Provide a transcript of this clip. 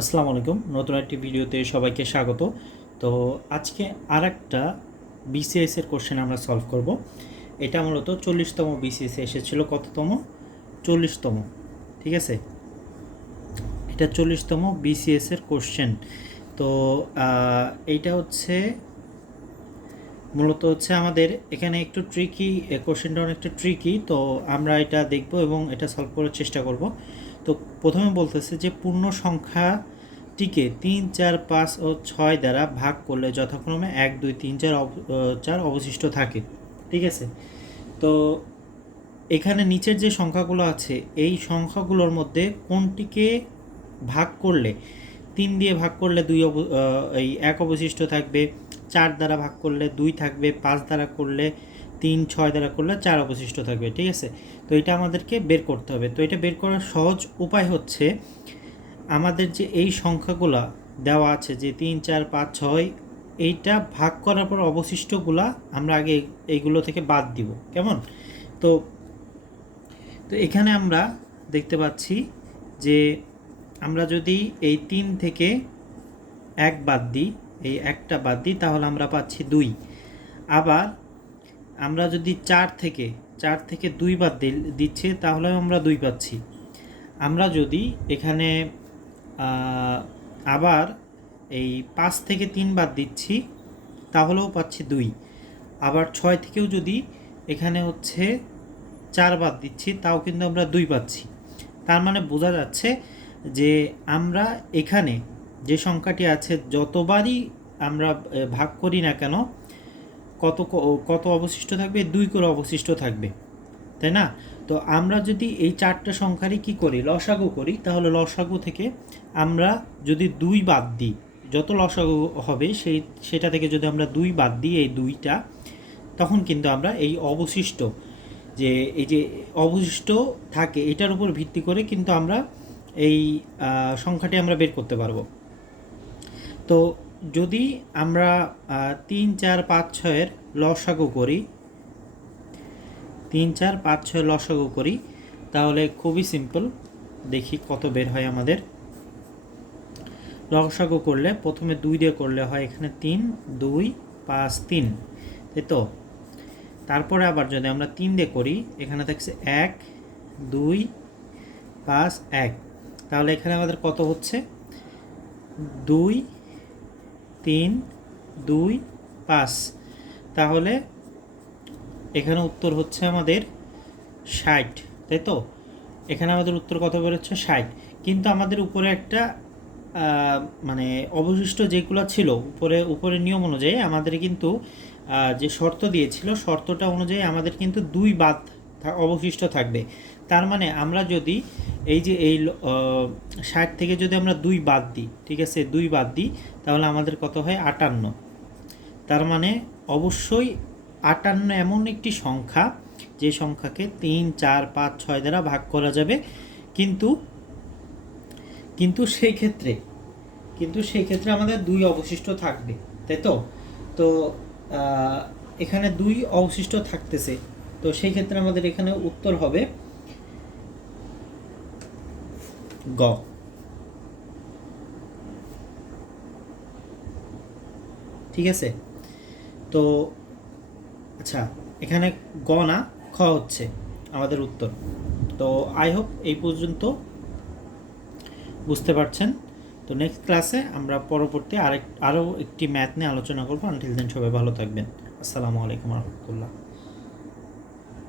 আসসালামু আলাইকুম। নতুন একটি ভিডিওতে সবাইকে স্বাগত। তো আজকে আরেকটা বিসিএস এর কোশ্চেন আমরা সলভ করব। এটা মূলত 40তম বিসিএস এসেছিল। কততম? 40তম। ঠিক আছে, এটা 40তম বিসিএস এর কোশ্চেন। তো এইটা হচ্ছে মূলত আমাদের এখানে একটু ট্রিকি, কোশ্চেনটা অনেকটা ট্রিকি। তো আমরা এটা দেখব এবং এটা সলভ করার চেষ্টা করব। তো প্রথমে বলতেছে যে পূর্ণ সংখ্যাটিকে 3, 4, 5 ও 6 দ্বারা ভাগ করলে যথাক্রমে 1, 2, 3, 4 অবশিষ্ট থাকে। ঠিক আছে, তো এখানে নিচের যে সংখ্যাগুলো আছে এই সংখ্যাগুলোর মধ্যে কোনটিকে ভাগ করলে 3 দিয়ে ভাগ করলে এই 1 অবশিষ্ট থাকবে, 4 দ্বারা ভাগ করলে 2 থাকবে, 5 দ্বারা করলে 3, 6 দ্বারা করলে 4 অবশিষ্ট থাকবে। ঠিক আছে, তো এটা আমাদেরকে বের করতে হবে। তো এটা বের করার সহজ উপায় হচ্ছে আমাদের যে এই সংখ্যাগুলা দেওয়া আছে যে 3, 4, 5, 6, এইটা ভাগ করার পর অবশিষ্টগুলা আমরা আগে এইগুলো থেকে বাদ দিব। কেমন? তো তো এখানে আমরা দেখতে পাচ্ছি যে আমরা যদি এই 3 থেকে 1 বাদ দিই, এই একটা বাদ দিই, তাহলে আমরা পাচ্ছি 2। আবার আমরা যদি 4 থেকে 2 বাদ দিচ্ছে, তাহলে আমরা 2 পাচ্ছি। আমরা যদি এখানে আবার এই 5 থেকে 3 বাদ দিচ্ছি, তাহলেও পাচ্ছি 2। আবার 6 থেকেও যদি এখানে 4 বাদ দিচ্ছি, তাও কিন্তু আমরা 2 পাচ্ছি। তার মানে বোঝা যাচ্ছে যে আমরা এখানে যে সংখ্যাটি আছে যতবারই আমরা ভাগ করি না কেন, কত কত অবশিষ্ট থাকবে? 2 করে অবশিষ্ট থাকবে, তাই না? তো আমরা যদি এই 4টা সংখ্যারই কী করি, লসাগু করি, তাহলে লসাগু থেকে আমরা যদি 2 বাদ দিই, যত লসাগু হবে সেটা থেকে যদি আমরা 2 বাদ দিই, এই 2টা, তখন কিন্তু আমরা এই অবশিষ্ট যে অবশিষ্ট থাকে এটার উপর ভিত্তি করে কিন্তু আমরা এই সংখ্যাটি আমরা বের করতে পারবো। তো যদি আমরা 3, 4, 5, 6 লসাগু করি, 3, 4, 5, 6 লসাগু করি, তাহলে খুবই সিম্পল। দেখি কত বের হয় আমাদের। লসাগু করলে প্রথমে 2 দিয়ে করলে হয় এখানে 3, 2, 5, 3, তাই তো? তারপরে আবার যদি আমরা 3 দিয়ে করি, এখানে থাকছে 1, 2, 5, 1, তাহলে এখানে আমাদের কত হচ্ছে? 2, 3, 2, 5। তাহলে এখানে উত্তর হচ্ছে আমাদের 60, তাই তো? এখানে আমাদের উত্তর কত বেরোচ্ছে? 60। কিন্তু আমাদের উপরে একটা মানে অবশিষ্ট যেগুলো ছিল উপরে নিয়ম অনুযায়ী আমাদের কিন্তু যে শর্ত দিয়েছিল, শর্তটা অনুযায়ী আমাদের কিন্তু 2 বাদ অবশিষ্ট থাকবে। তার মানে আমরা যদি এই 60 থেকে যদি আমরা 2 বাদ দিই, ঠিক আছে, 2 বাদ দিই, তাহলে আমাদের কত হয়? 58। তার মানে অবশ্যই 58 এমন একটি সংখ্যা যে সংখ্যাকে 3, 4, 5, 6 দ্বারা ভাগ করা যাবে। কিন্তু কিন্তু সেই ক্ষেত্রে আমাদের 2 অবশিষ্ট থাকবে, তাই তো? তো এখানে 2 অবশিষ্ট থাকতেছে, তো সেই ক্ষেত্রে আমাদের এখানে উত্তর হবে গ। ঠিক আছে, তো আচ্ছা, এখানে গ না খ হচ্ছে আমাদের উত্তর। তো আই হোপ এই পর্যন্ত বুঝতে পারছেন। তো নেক্সট ক্লাসে আমরা পরবর্তী আরও একটি ম্যাথ নিয়ে আলোচনা করবো। আনটিল দেন সবাই ভালো থাকবেন। আসসালামু আলাইকুম রহমতুল্লাহ।